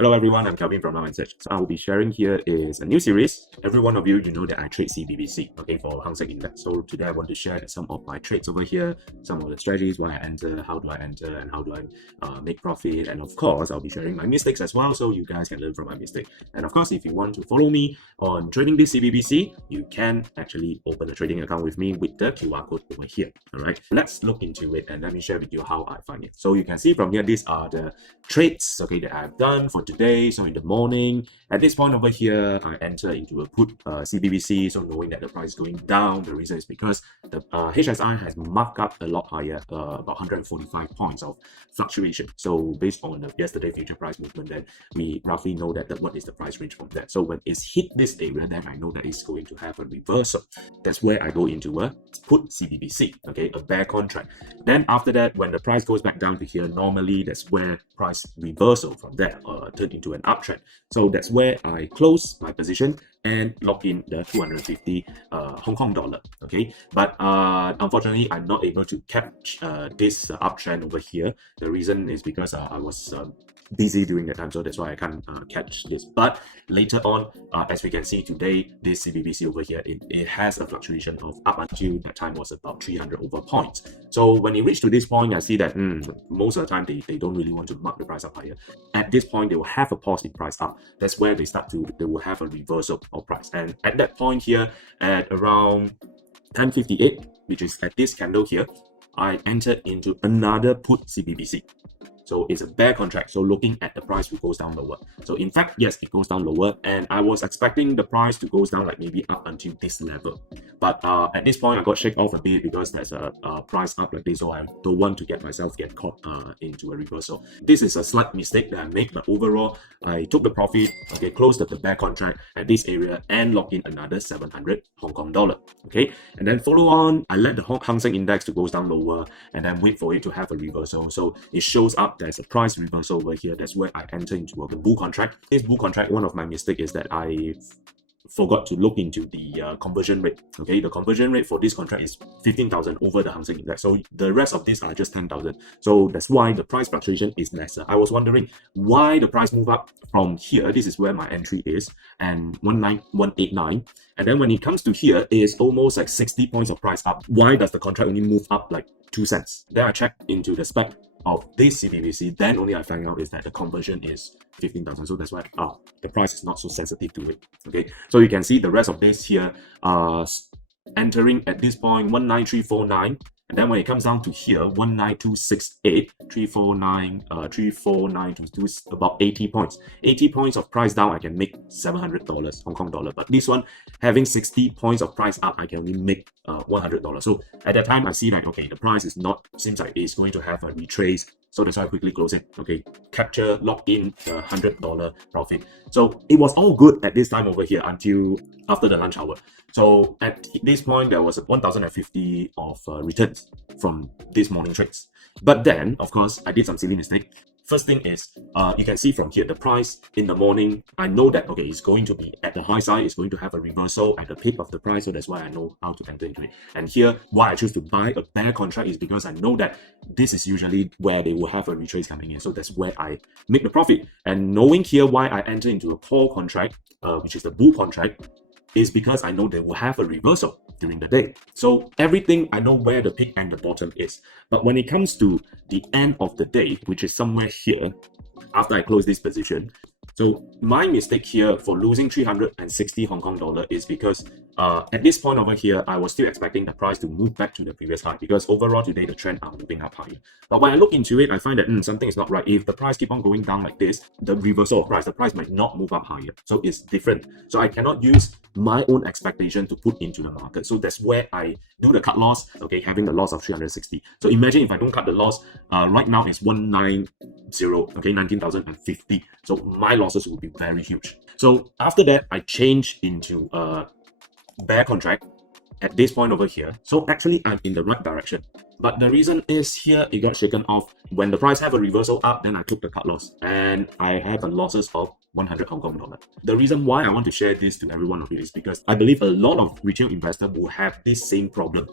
Hello everyone, I'm Kelvin from Mindset. So I will be sharing here is a new series. Every one of you know that I trade CBBC, okay, for Hang Seng Index. So today I want to share some of my trades over here, some of the strategies, why I enter, how do I enter, and how do I make profit. And of course, I'll be sharing my mistakes as well, so you guys can learn from my mistake. And of course, if you want to follow me on trading this CBBC, you can actually open a trading account with me with the QR code over here. All right, let's look into it and let me share with you how I find it. So you can see from here, these are the trades, okay, that I've done for today. So in the morning, at this point over here, I enter into a put CBBC. So knowing that the price is going down, the reason is because the HSI has marked up a lot higher, about 145 points of fluctuation. So based on the yesterday future price movement, then we roughly know that what is the price range from that. So when it's hit this area, then I know that it's going to have a reversal. That's where I go into a put CBBC, okay, a bear contract. Then after that, when the price goes back down to here, normally that's where price reversal from that turn into an uptrend. So that's where I close my position and lock in the 250 Hong Kong dollar. Okay, but unfortunately, I'm not able to catch this uptrend over here. The reason is because I was busy during that time, so that's why I can't catch this. But later on, as we can see today, this CBBC over here, it has a fluctuation of up until that time was about 300 over points. So when it reached to this point, I see that most of the time they don't really want to mark the price up higher. At this point, they will have a pause in price up. That's where they will have a reversal of price. And at that point here, at around 10:58, which is at this candle here, I entered into another put CBBC. So it's a bear contract. So looking at the price, it goes down lower. So in fact, yes, it goes down lower. And I was expecting the price to go down like maybe up until this level. But at this point, I got shaken off a bit because there's a price up like this. So I don't want to get myself caught into a reversal. This is a slight mistake that I made. But overall, I took the profit, okay, closed the bear contract at this area and locked in another 700 Hong Kong dollar. Okay. And then follow on, I let the Hang Seng Index to go down lower and then wait for it to have a reversal. So it shows up there's a price reversal over here. That's where I enter into the bull contract. This bull contract, one of my mistakes is that I forgot to look into the conversion rate. Okay, the conversion rate for this contract is 15,000 over the Hang Seng Index. So the rest of these are just 10,000. So that's why the price fluctuation is lesser. I was wondering why the price move up from here. This is where my entry is, and 19189. And then when it comes to here, it is almost like 60 points of price up. Why does the contract only move up like 2 cents? Then I checked into the spec of this CBBC, then only I find out is that the conversion is 15,000. So that's why the price is not so sensitive to it. Okay, so you can see the rest of this here entering at this point 19349, and then when it comes down to here 19268, 349 to about 80 points. 80 points of price down, I can make $700 Hong Kong dollar. But this one having 60 points of price up, I can only make $100. So at that time I see that okay, the price is not, seems like it's going to have a retrace. So that's why I quickly close it. Okay, capture, lock in the $100 profit. So it was all good at this time over here until after the lunch hour. So at this point, there was 1,050 of returns from this morning trades. But then, of course, I did some silly mistake. First thing is, you can see from here, the price in the morning, I know that, okay, it's going to be at the high side, it's going to have a reversal at the peak of the price. So that's why I know how to enter into it. And here, why I choose to buy a bear contract is because I know that this is usually where they will have a retrace coming in. So that's where I make the profit. And knowing here why I enter into a call contract, which is the bull contract, is because I know they will have a reversal during the day. So everything, I know where the peak and the bottom is. But when it comes to the end of the day, which is somewhere here, after I close this position, so my mistake here for losing 360 Hong Kong dollar is because at this point over here, I was still expecting the price to move back to the previous high because overall today the trend are moving up higher. But when I look into it, I find that something is not right. If the price keep on going down like this, the reversal of price, the price might not move up higher. So it's different. So I cannot use my own expectation to put into the market. So that's where I do the cut loss, okay, having the loss of 360. So imagine if I don't cut the loss, right now it's 190, okay, 19,050. So my losses will be very huge. So after that, I change into bear contract at this point over here. So actually I'm in the right direction. But the reason is here it got shaken off. When the price have a reversal up, then I took the cut loss and I have a losses of 100 Hong Kong dollar. The reason why I want to share this to every one of you is because I believe a lot of retail investors will have this same problem.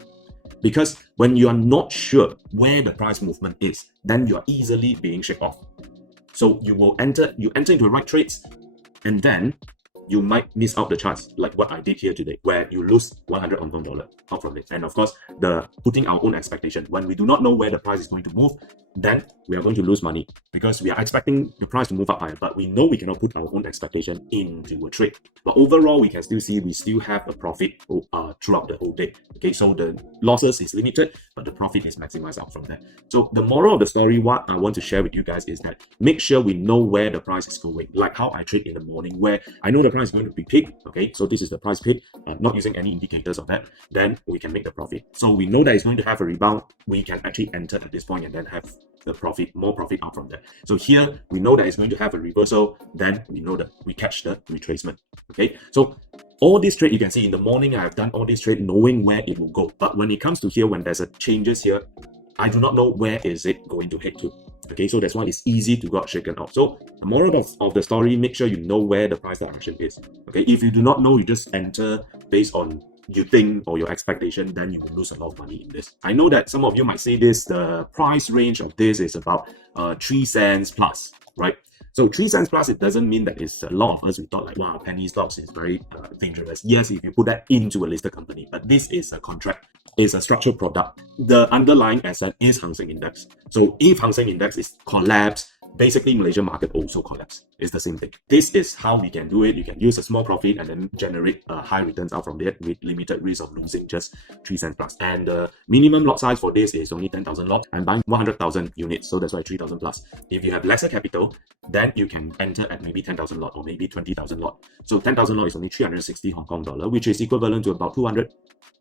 Because when you are not sure where the price movement is, then you are easily being shaken off. So you enter into the right trades, and then you might miss out the chance, like what I did here today, where you lose 100 Hong Kong dollar out from it. And of course, the putting our own expectation. When we do not know where the price is going to move, then we are going to lose money because we are expecting the price to move up higher, but we know we cannot put our own expectation into a trade. But overall, we can still see we still have a profit throughout the whole day. Okay, so the losses is limited, but the profit is maximized out from there. So the moral of the story, what I want to share with you guys is that make sure we know where the price is going, like how I trade in the morning, where I know the price is going to be peak. Okay, so this is the price peak, not using any indicators of that, then we can make the profit. So we know that it's going to have a rebound, we can actually enter at this point and then have the profit, more profit out from that. So here we know that it's going to have a reversal, then we know that we catch the retracement. Okay, so all this trade, you can see in the morning I have done all this trade knowing where it will go, but when it comes to here, when there's a changes here, I do not know where is it going to head to. Okay, so that's why it's easy to get shaken out. So the moral of the story, make sure you know where the price direction is. Okay, if you do not know, you just enter based on you think or your expectation, then you will lose a lot of money in this. I know that some of you might say this, the price range of this is about 3 cents plus, right? So 3 cents plus, it doesn't mean that it's a lot of us, we thought like, wow, penny stocks is very dangerous. Yes, if you put that into a listed company, but this is a contract, is a structured product. The underlying asset is Hang Seng Index. So if Hang Seng Index is collapsed, basically Malaysian market also collapse. It's the same thing. This is how we can do it. You can use a small profit and then generate high returns out from it with limited risk of losing just 3 cents plus. And the minimum lot size for this is only 10,000 lots. I'm buying 100,000 units, so that's why 3,000 plus. If you have lesser capital, then you can enter at maybe 10,000 lot or maybe 20,000 lot. So 10,000 lot is only 360 Hong Kong dollar, which is equivalent to about 200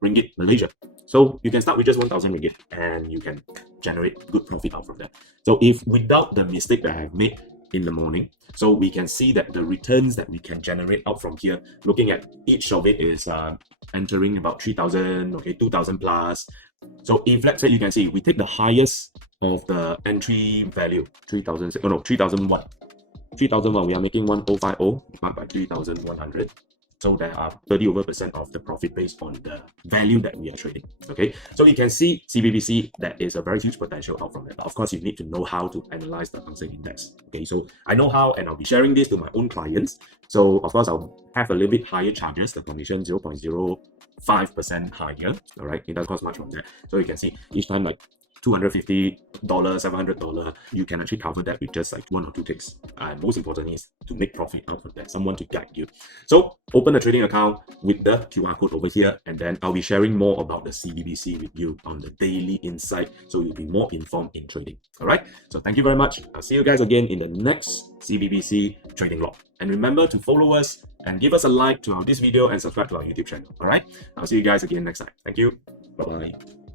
ringgit Malaysia. So you can start with just 1,000 ringgit and you can generate good profit out from that. So if without the mistake that I have made in the morning, so we can see that the returns that we can generate out from here, looking at each of it is entering about 3,000, okay, 2,000 plus. So if let's say you can see, we take the highest of the entry value, 3,000, oh no, 3,001. 3,001, we are making 1,050 divided by 3,100. So there are 30% of the profit based on the value that we are trading. Okay, so you can see CBBC, that is a very huge potential out from it. But of course, you need to know how to analyze the Hang Seng Index. Okay, so I know how, and I'll be sharing this to my own clients. So of course, I'll have a little bit higher charges, the commission 0.05% higher. All right, it doesn't cost much from that. So you can see each time like $250, $700, you can actually cover that with just like 1 or 2 ticks. And most importantly is to make profit out of that, someone to guide you. So open a trading account with the QR code over here, and then I'll be sharing more about the CBBC with you on the daily insight, so you'll be more informed in trading. All right, so thank you very much. I'll see you guys again in the next CBBC Trading Log. And remember to follow us and give us a like to this video and subscribe to our YouTube channel. All right, I'll see you guys again next time. Thank you. Bye-bye.